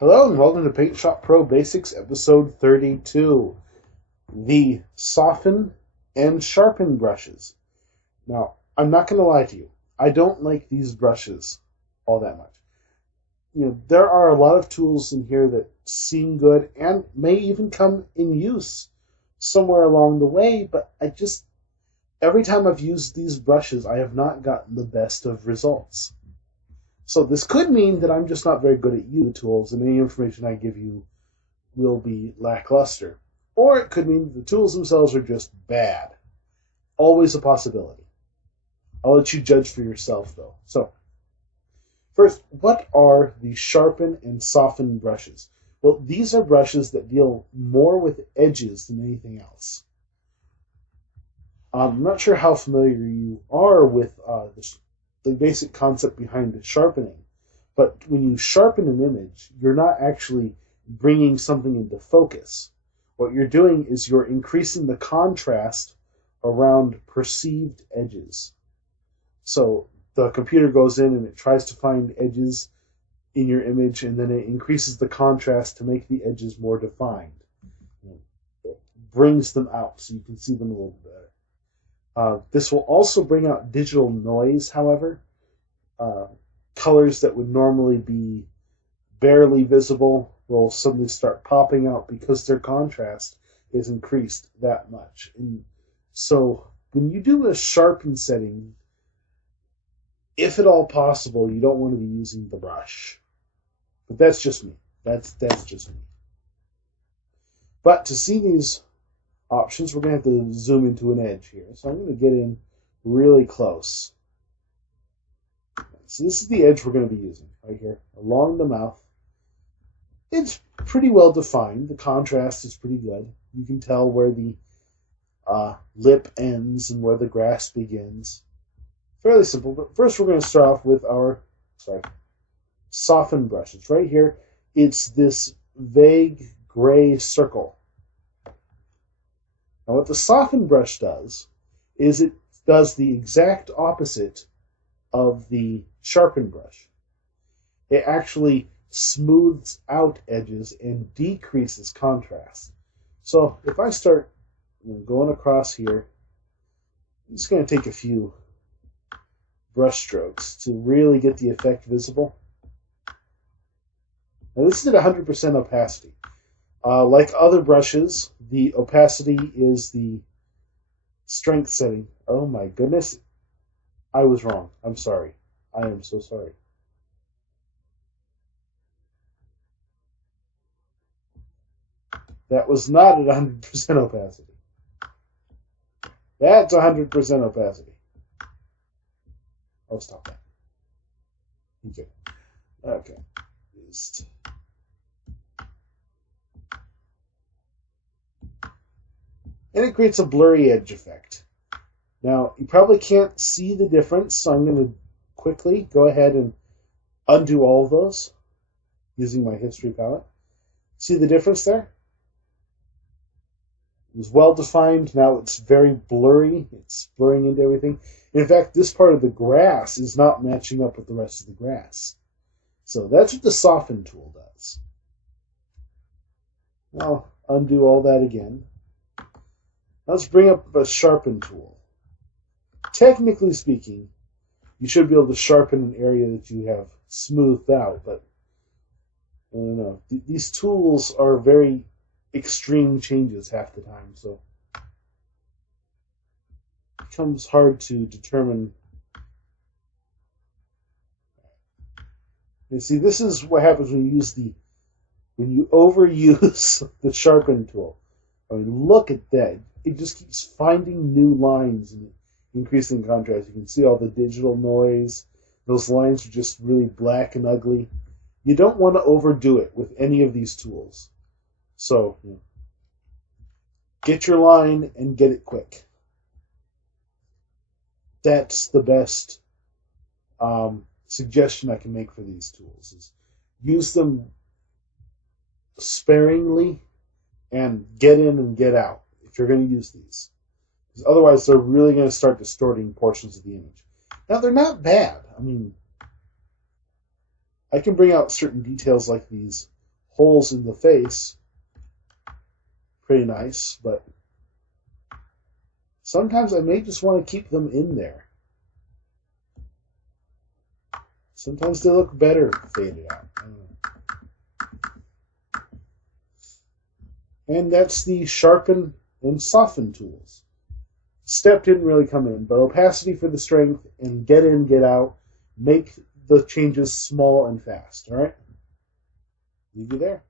Hello and welcome to PaintShop Pro Basics episode 32, the Soften and Sharpen brushes. Now, I'm not going to lie to you, I don't like these brushes all that much. There are a lot of tools in here that seem good and may even come in use somewhere along the way, but every time I've used these brushes, I have not gotten the best of results. So this could mean that I'm just not very good at using the tools, and any information I give you will be lackluster. Or it could mean that the tools themselves are just bad. Always a possibility. I'll let you judge for yourself, though. So, first, what are the Sharpen and Soften brushes? Well, these are brushes that deal more with edges than anything else. I'm not sure how familiar you are with the basic concept behind the sharpening. But when you sharpen an image, you're not actually bringing something into focus. What you're doing is you're increasing the contrast around perceived edges. So the computer goes in and it tries to find edges in your image, and then it increases the contrast to make the edges more defined. It brings them out so you can see them a little better. This will also bring out digital noise, however. Colors that would normally be barely visible will suddenly start popping out because their contrast is increased that much. And so when you do a sharpen setting, if at all possible, you don't want to be using the brush. But that's just me. That's just me. But to see these options, we're going to have to zoom into an edge here. So I'm going to get in really close. So this is the edge we're going to be using right here along the mouth. It's pretty well defined. The contrast is pretty good. You can tell where the lip ends and where the grass begins. Fairly simple, but first we're going to start off with our soften brushes. Right here, it's this vague gray circle. Now what the soften brush does is it does the exact opposite of the sharpen brush. It actually smooths out edges and decreases contrast. So if I start going across here, I'm just going to take a few brush strokes to really get the effect visible. Now this is at 100% opacity. Like other brushes, the opacity is the strength setting. Oh my goodness, I was wrong. I'm sorry. I am so sorry. That was not at 100% opacity. That's 100% opacity. Oh, stop that. Okay. Okay. And it creates a blurry edge effect. Now, you probably can't see the difference, so I'm going to quickly go ahead and undo all of those using my history palette. See the difference there? It was well defined. Now it's very blurry. It's blurring into everything. In fact, this part of the grass is not matching up with the rest of the grass. So that's what the soften tool does. I'll undo all that again. Let's bring up a sharpen tool. Technically speaking, you should be able to sharpen an area that you have smoothed out, but I don't know. These tools are very extreme changes half the time, so it becomes hard to determine. You see, this is what happens when you overuse the sharpen tool. I mean, look at that. It just keeps finding new lines and increasing contrast. You can see all the digital noise. Those lines are just really black and ugly. You don't want to overdo it with any of these tools. So, get your line and get it quick. That's the best suggestion I can make for these tools. Is use them sparingly and get in and get out if you're going to use these. Because otherwise, they're really going to start distorting portions of the image. Now, they're not bad. I mean, I can bring out certain details like these holes in the face. Pretty nice, but sometimes I may just want to keep them in there. Sometimes they look better faded out. And that's the Sharpen and Soften tools. Step didn't really come in, but opacity for the strength and get in, get out, make the changes small and fast. All right? Leave you there.